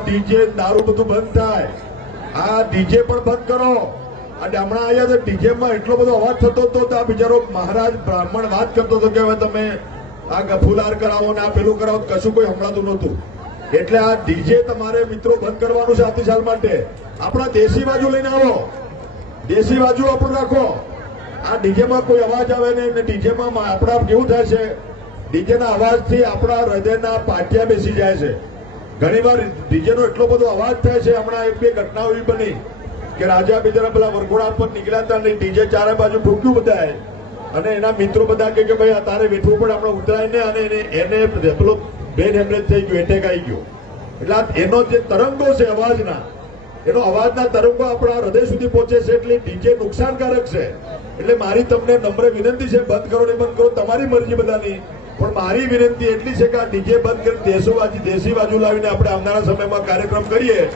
DJ દારૂ બધું બંધ થાય, આ ડીજે પણ બંધ કરો. અને હમણાં અહીંયા તો ડીજે માં એટલો બધો અવાજ થતો હતો તો આ બિચારો મહારાજ બ્રાહ્મણ વાત કરતો હતો કે હવે તમે આ ગફુલાર કરાવો ને આ પેલું કરાવો, કશું કોઈ સંભળાતું નહોતું. એટલે આ ડીજે તમારે મિત્રો બંધ કરવાનું છે આવતી સાલ માટે. આપણા દેશી બાજુ લઈને આવો, દેશી બાજુ આપણું રાખો. આ ડીજેમાં કોઈ અવાજ આવે નહીં ને ડીજેમાં આપણા કેવું થાય છે, ડીજેના અવાજથી આપણા હૃદયના પાટિયા બેસી જાય છે. ઘણીવાર ડીજેનો એટલો બધો અવાજ થાય છે. હમણાં એક બે ઘટનાઓ એવી બની કે રાજા બિચારા પેલા વરઘોડા પર નીકળ્યા હતા ને ડીજે ચારે બાજુ ઠોક્યું બધાએ, અને એના મિત્રો બધા કે ભાઈ તારે વેઠવું પણ આપણે ઉતરાય ને, અને એને પેલો બ્રેન હેમરેજ થઈ ગયું, એટેક આવી ગયો. એટલે એનો જે તરંગો છે અવાજના, એનો અવાજના તરંગો આપણા હૃદય સુધી પહોંચે છે. એટલે ડીજે નુકસાનકારક છે. એટલે મારી તમને નમ્ર વિનંતી છે, બંધ કરો ને બંધ કરો તમારી મરજી બધાની, પણ મારી વિનંતી એટલી છે કે આ ડીજે બંધ કરી દેશી બાજુ લાવીને આપણે આવનારા સમયમાં કાર્યક્રમ કરીએ.